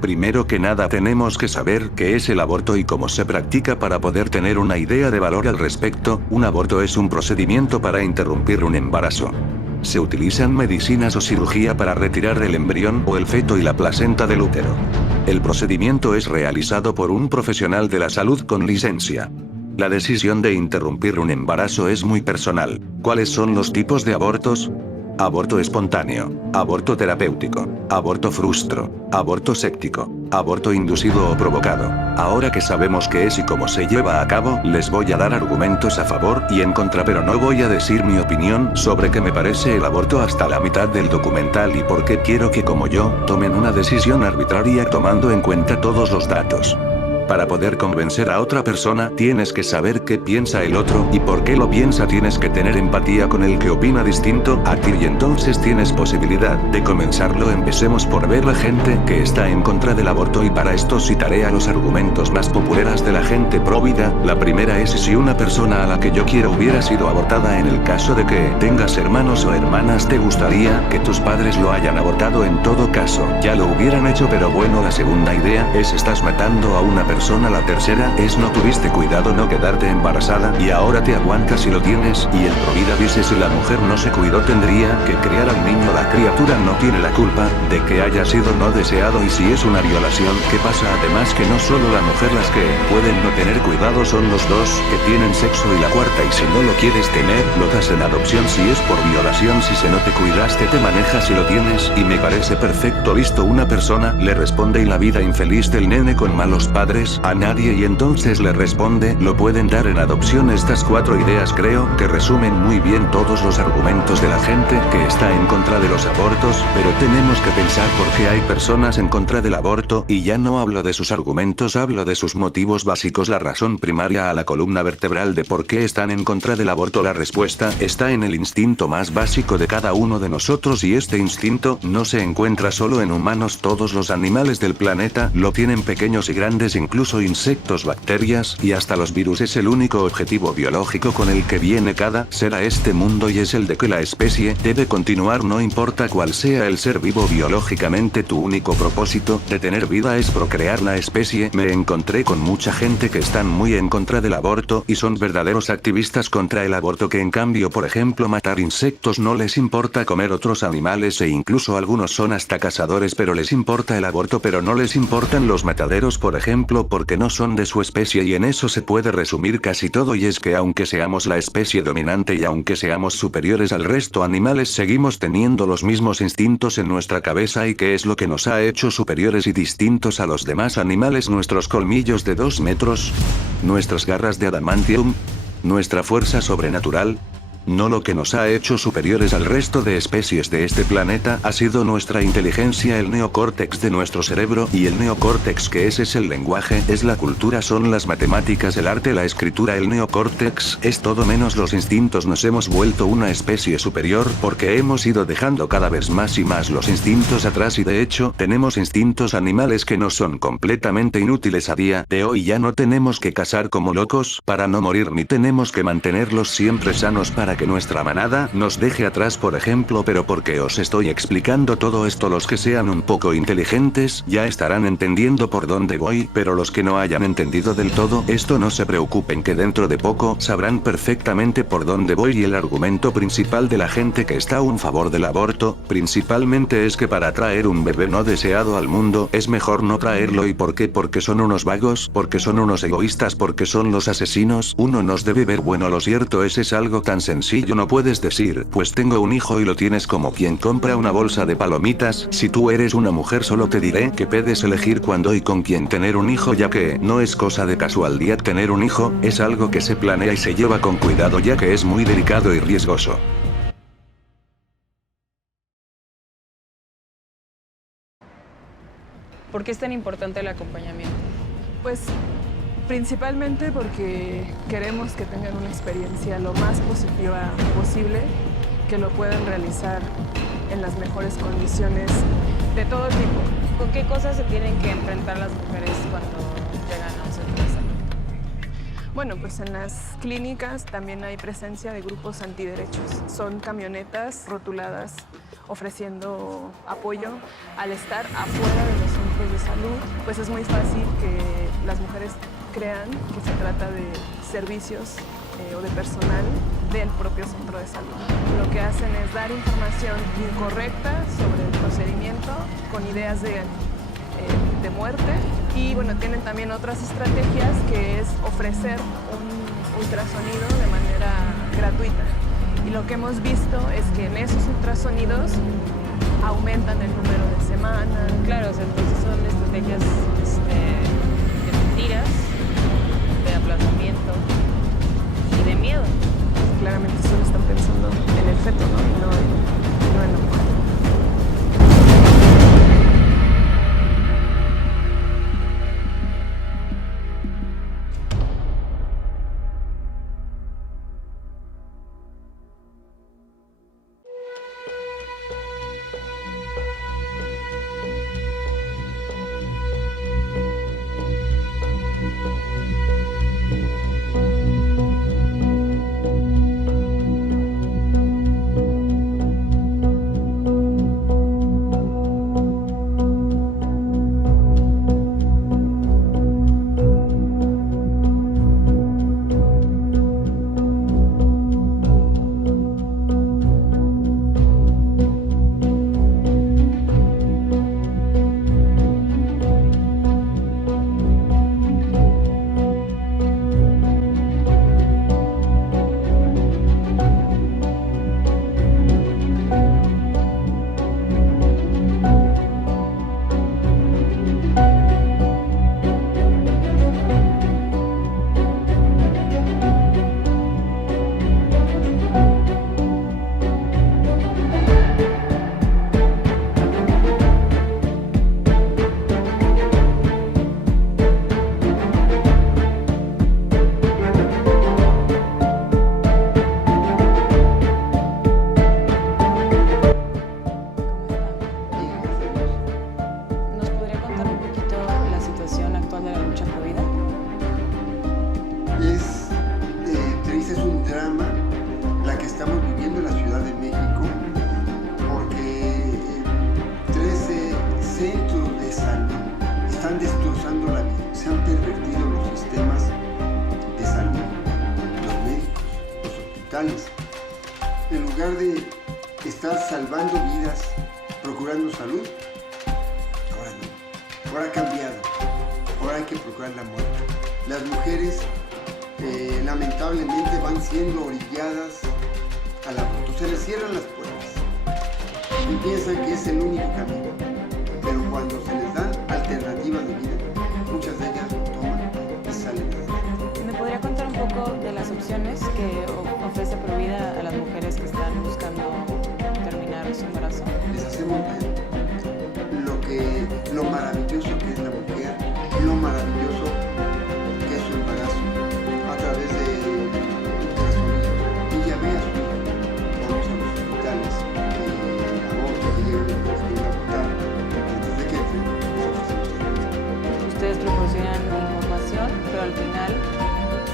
Primero que nada tenemos que saber qué es el aborto y cómo se practica para poder tener una idea de valor al respecto. Un aborto es un procedimiento para interrumpir un embarazo. Se utilizan medicinas o cirugía para retirar el embrión o el feto y la placenta del útero. El procedimiento es realizado por un profesional de la salud con licencia. La decisión de interrumpir un embarazo es muy personal. ¿Cuáles son los tipos de abortos? Aborto espontáneo, aborto terapéutico, aborto frustro, aborto séptico, aborto inducido o provocado. Ahora que sabemos qué es y cómo se lleva a cabo, les voy a dar argumentos a favor y en contra, pero no voy a decir mi opinión sobre qué me parece el aborto hasta la mitad del documental y por qué quiero que como yo, tomen una decisión arbitraria tomando en cuenta todos los datos. Para poder convencer a otra persona, tienes que saber qué piensa el otro y por qué lo piensa. Tienes que tener empatía con el que opina distinto a ti y entonces tienes posibilidad de comenzarlo. Empecemos por ver la gente que está en contra del aborto y para esto citaré a los argumentos más populares de la gente pro vida. La primera es: si una persona a la que yo quiero hubiera sido abortada, en el caso de que tengas hermanos o hermanas, ¿te gustaría que tus padres lo hayan abortado? En todo caso, ya lo hubieran hecho, pero bueno. La segunda idea es: estás matando a una persona. La tercera es: no tuviste cuidado no quedarte embarazada y ahora te aguantas y lo tienes. Y el provida dice: si la mujer no se cuidó tendría que criar al niño. La criatura no tiene la culpa de que haya sido no deseado. Y si es una violación, ¿qué pasa? Además que no solo la mujer, las que pueden no tener cuidado son los dos que tienen sexo y la cuarta. Y si no lo quieres tener, lo das en adopción. Si es por violación, si se no te cuidaste, te manejas y lo tienes. Y me parece perfecto. Listo. Una persona le responde: y la vida infeliz del nene con malos padres, a nadie. Y entonces le responde: lo pueden dar en adopción. Estas cuatro ideas creo que resumen muy bien todos los argumentos de la gente que está en contra de los abortos, pero tenemos que pensar por qué hay personas en contra del aborto, y ya no hablo de sus argumentos, hablo de sus motivos básicos. La razón primaria a la columna vertebral de por qué están en contra del aborto. La respuesta está en el instinto más básico de cada uno de nosotros, y este instinto no se encuentra solo en humanos. Todos los animales del planeta lo tienen, pequeños y grandes, incluso insectos, bacterias y hasta los virus. Es el único objetivo biológico con el que viene cada ser a este mundo, y es el de que la especie debe continuar, no importa cuál sea el ser vivo biológicamente. Tu único propósito de tener vida es procrear la especie. Me encontré con mucha gente que están muy en contra del aborto y son verdaderos activistas contra el aborto, que en cambio, por ejemplo, matar insectos no les importa, comer otros animales, e incluso algunos son hasta cazadores, pero les importa el aborto, pero no les importan los mataderos, por ejemplo, porque no son de su especie. Y en eso se puede resumir casi todo, y es que aunque seamos la especie dominante y aunque seamos superiores al resto animales, seguimos teniendo los mismos instintos en nuestra cabeza. ¿Y qué es lo que nos ha hecho superiores y distintos a los demás animales? Nuestros colmillos de 2 metros, nuestras garras de adamantium, nuestra fuerza sobrenatural. No, lo que nos ha hecho superiores al resto de especies de este planeta ha sido nuestra inteligencia, el neocórtex de nuestro cerebro. Y el neocórtex, ¿qué es? Es el lenguaje, es la cultura, son las matemáticas, el arte, la escritura. El neocórtex es todo menos los instintos. Nos hemos vuelto una especie superior porque hemos ido dejando cada vez más y más los instintos atrás, y de hecho tenemos instintos animales que no son completamente inútiles a día de hoy. Ya no tenemos que cazar como locos para no morir, ni tenemos que mantenerlos siempre sanos para que nuestra manada nos deje atrás, por ejemplo. Pero ¿por qué os estoy explicando todo esto? Los que sean un poco inteligentes ya estarán entendiendo por dónde voy, pero los que no hayan entendido del todo esto, no se preocupen, que dentro de poco sabrán perfectamente por dónde voy. Y el argumento principal de la gente que está a favor del aborto, principalmente, es que para traer un bebé no deseado al mundo es mejor no traerlo. ¿Y por qué? Porque son unos vagos, porque son unos egoístas, porque son los asesinos. Uno nos debe ver. Bueno, lo cierto es algo tan sencillo. No puedes decir: pues tengo un hijo, y lo tienes como quien compra una bolsa de palomitas. Si tú eres una mujer, solo te diré que puedes elegir cuándo y con quién tener un hijo, ya que no es cosa de casualidad tener un hijo, es algo que se planea y se lleva con cuidado, ya que es muy delicado y riesgoso. ¿Por qué es tan importante el acompañamiento? Pues principalmente porque queremos que tengan una experiencia lo más positiva posible, que lo puedan realizar en las mejores condiciones de todo tipo. ¿Con qué cosas se tienen que enfrentar las mujeres cuando llegan a un centro de salud? Bueno, pues en las clínicas también hay presencia de grupos antiderechos. Son camionetas rotuladas ofreciendo apoyo al estar afuera de los centros de salud, pues es muy fácil que las mujeres crean que se trata de servicios o de personal del propio centro de salud. Lo que hacen es dar información incorrecta sobre el procedimiento con ideas de muerte. Y bueno, tienen también otras estrategias, que es ofrecer un ultrasonido de manera gratuita. Y lo que hemos visto es que en esos ultrasonidos aumentan el número de semanas. Claro, o sea, entonces son estrategias de mentiras, de aplazamiento y de miedo. Claramente solo están pensando en el feto, ¿no? Y no en la mujer. En lugar de estar salvando vidas, procurando salud, ahora no. Ahora ha cambiado. Ahora hay que procurar la muerte. Las mujeres lamentablemente van siendo orilladas al aborto. Se les cierran las puertas y piensan que es el único camino. Pero cuando se les dan alternativas de vida, muchas de ellas lo toman y salen adelante. ¿Me podría contar un poco de las opciones que ofrece Provida a las mujeres que están buscando terminar su embarazo? Les hacemos ver lo maravilloso que es la mujer, lo maravilloso que es su embarazo, a través de ultrasonidos. Ella ve a su hijo, vamos a los hospitales, aborto, que llegan mujeres que van a abortar, antes de que entren, nosotros hacemos. Ustedes proporcionan información, pero al final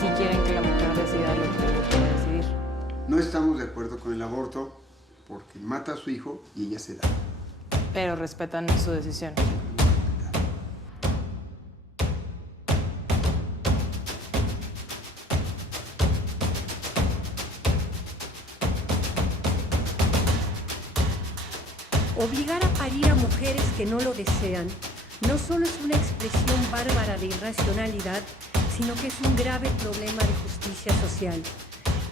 sí quieren que la mujer decida lo que quiere decidir. No estamos de acuerdo con el aborto porque mata a su hijo y ella se da. Pero respetan su decisión. Obligar a parir a mujeres que no lo desean no solo es una expresión bárbara de irracionalidad, sino que es un grave problema de justicia social.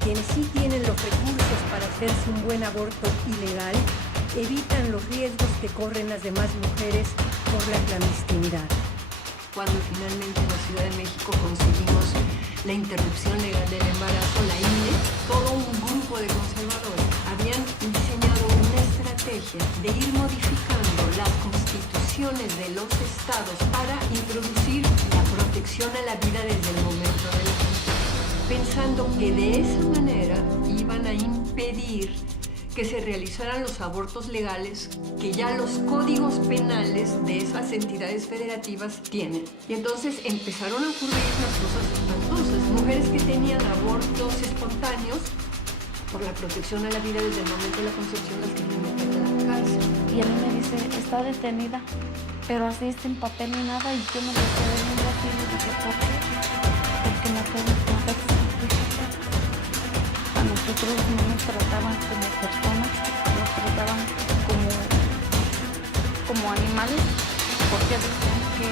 Quienes sí tienen los recursos para hacerse un buen aborto ilegal, evitan los riesgos que corren las demás mujeres por la clandestinidad. Cuando finalmente en la Ciudad de México conseguimos la interrupción legal del embarazo, la INE, todo un grupo de conservadores habían diseñado una estrategia de ir modificando las constituciones de los estados para introducir la protección a la vida desde el momento de la concepción, pensando que de esa manera iban a impedir que se realizaran los abortos legales que ya los códigos penales de esas entidades federativas tienen. Y entonces empezaron a ocurrir unas cosas espantosas. Mujeres que tenían abortos espontáneos por la protección a la vida desde el momento de la concepción, las que meten a la cárcel. Y a mí me dice, está detenida. Pero así sin papel ni nada, y yo me lo quedé viendo así y le dije, ¿por qué? Porque no tenemos contexto. A nosotros no nos trataban como personas, nos trataban como animales, porque decían que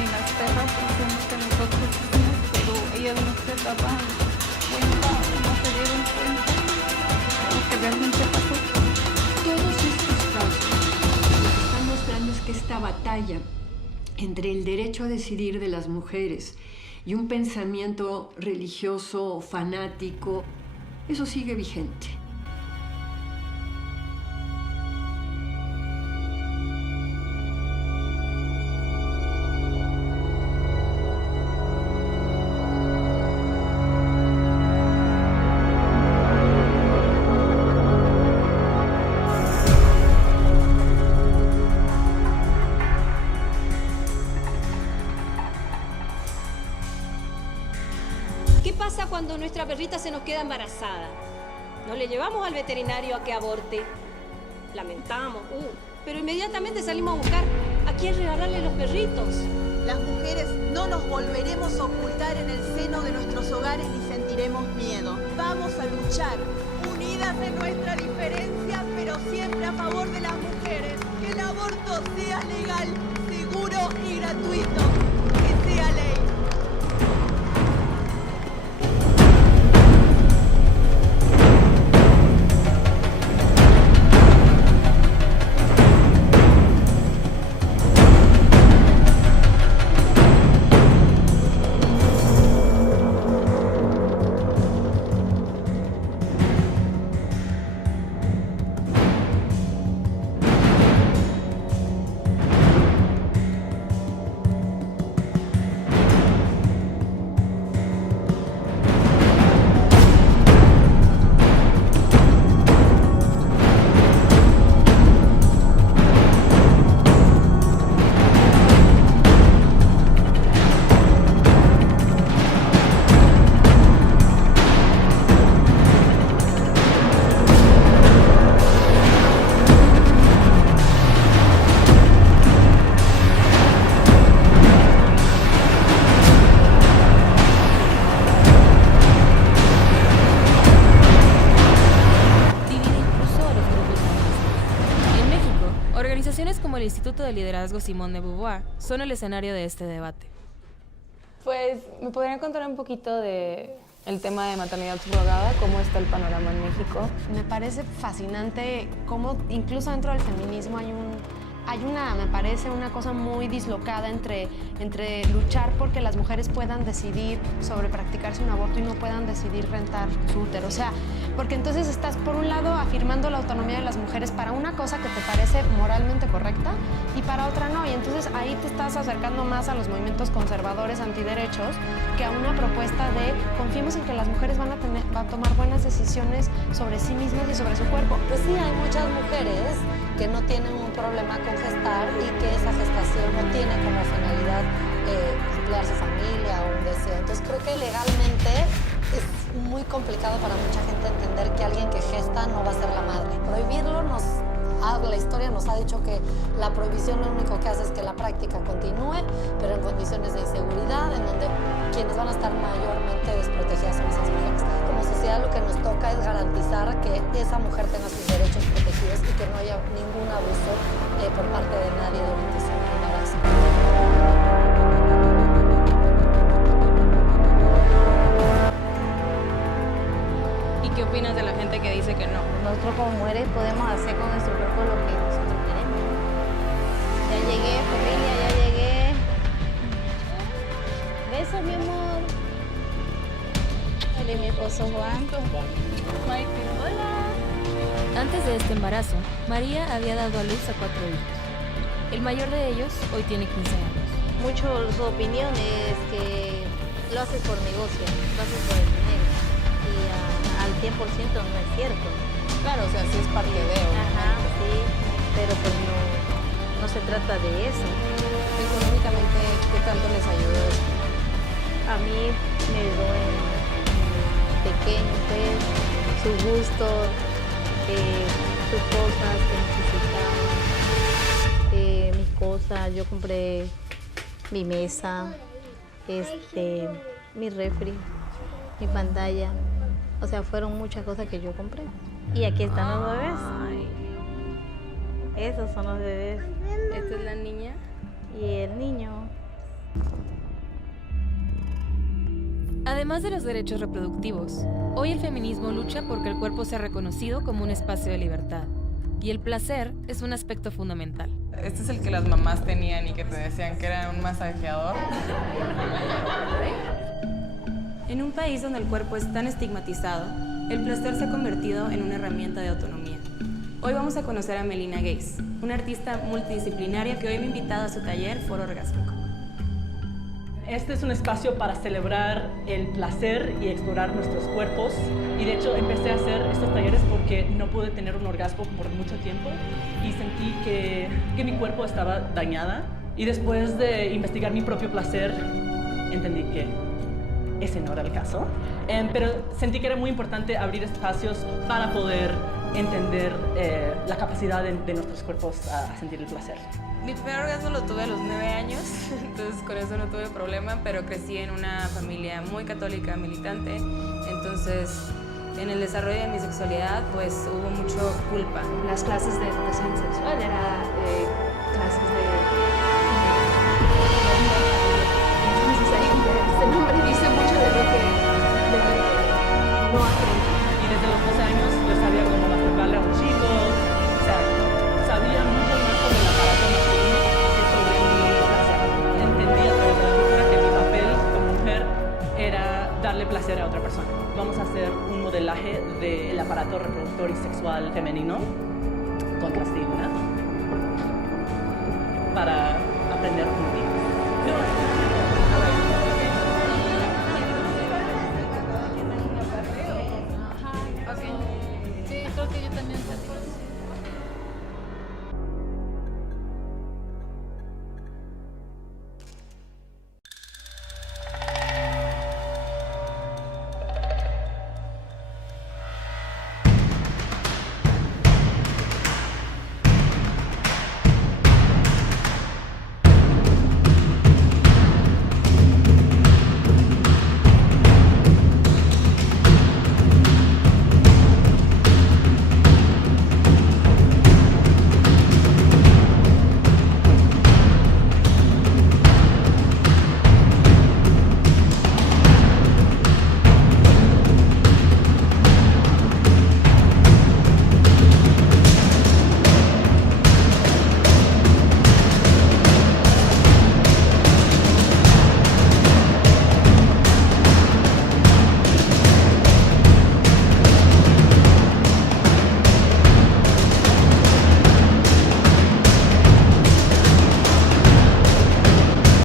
ni las perras hacen lo que nosotros hacemos, pero ellas no se daban cuenta, no se dieron cuenta de lo que realmente pasó. Todos estos casos lo que están mostrando es que esta batalla entre el derecho a decidir de las mujeres y un pensamiento religioso, fanático, eso sigue vigente. ¿Qué pasa cuando nuestra perrita se nos queda embarazada? No le llevamos al veterinario a que aborte. Lamentamos, pero inmediatamente salimos a buscar a quién regalarle los perritos. Las mujeres no nos volveremos a ocultar en el seno de nuestros hogares ni sentiremos miedo. Vamos a luchar, unidas en nuestra diferencia, pero siempre a favor de las mujeres. Que el aborto sea legal, seguro y gratuito. Que sea ley. Organizaciones como el Instituto de Liderazgo Simone de Beauvoir son el escenario de este debate. Pues, ¿me podrían contar un poquito de el tema de maternidad subrogada? ¿Cómo está el panorama en México? Me parece fascinante cómo incluso dentro del feminismo hay me parece una cosa muy dislocada entre luchar porque las mujeres puedan decidir sobre practicarse un aborto y no puedan decidir rentar su útero. O sea, porque entonces estás por un lado afirmando la autonomía de las mujeres para una cosa que te parece moralmente correcta y para otra no. Y entonces ahí te estás acercando más a los movimientos conservadores antiderechos que a una propuesta de confiemos en que las mujeres van a tomar buenas decisiones sobre sí mismas y sobre su cuerpo. Pues sí, hay muchas mujeres que no tienen un problema con gestar y que esa gestación no tiene como finalidad ampliar su familia o un deseo. Entonces creo que legalmente es muy complicado para mucha gente entender que alguien que gesta no va a ser la madre. Prohibirlo la historia nos ha dicho que la prohibición lo único que hace es que la práctica continúe, pero en condiciones de inseguridad, en donde quienes van a estar mayormente desprotegidas son esas mujeres. Como sociedad lo que nos toca es garantizar que esa mujer tenga sus derechos protegidos y que no haya ningún abuso por parte de nadie durante su embarazo. ¿Y qué opinas de la gente que dice que no? Nosotros como mujeres podemos hacer con nuestro cuerpo lo que nosotros queremos. Ya llegué, familia, ya llegué. Besos, mi amor. Él es mi esposo Juan. Hola. Antes de este embarazo, María había dado a luz a 4 hijos. El mayor de ellos hoy tiene 15 años. Muchos opiniones que lo haces por negocio, lo haces por el dinero. Y al 100% no es cierto. Claro, o sea, sí es parte de... Ajá, sí, pero pues no se trata de eso. Económicamente, ¿qué tanto les ayudó esto? A mí me ayudó en pequeño, pues, su gusto, sus cosas que necesitaba, mis cosas. Yo compré mi mesa, mi refri, mi pantalla. O sea, fueron muchas cosas que yo compré. Y aquí están los bebés. Esos son los bebés. Esta es la niña. Y el niño. Además de los derechos reproductivos, hoy el feminismo lucha porque el cuerpo sea reconocido como un espacio de libertad. Y el placer es un aspecto fundamental. Este es el que las mamás tenían y que te decían que era un masajeador. En un país donde el cuerpo es tan estigmatizado, el placer se ha convertido en una herramienta de autonomía. Hoy vamos a conocer a Melina Geis, una artista multidisciplinaria que hoy me ha invitado a su taller Foro Orgásmico. Este es un espacio para celebrar el placer y explorar nuestros cuerpos. Y de hecho empecé a hacer estos talleres porque no pude tener un orgasmo por mucho tiempo y sentí que mi cuerpo estaba dañada. Y después de investigar mi propio placer, entendí que ese no era el caso. Pero sentí que era muy importante abrir espacios para poder entender la capacidad de nuestros cuerpos a sentir el placer. Mi primer orgasmo lo tuve a los 9 años, entonces con eso no tuve problema, pero crecí en una familia muy católica, militante, entonces en el desarrollo de mi sexualidad pues hubo mucho culpa. Las clases de educación sexual eran clases de... Este nombre dice mucho de lo que no aprendí. Y desde los 12 años yo sabía cómo masturbarle a un chico, o sea, sabía mucho más sobre la aparato masculino que sobre mi placer. Entendí a través de la cultura que mi papel como mujer era darle placer a otra persona. Vamos a hacer un modelaje del aparato reproductor y sexual femenino con plastilina para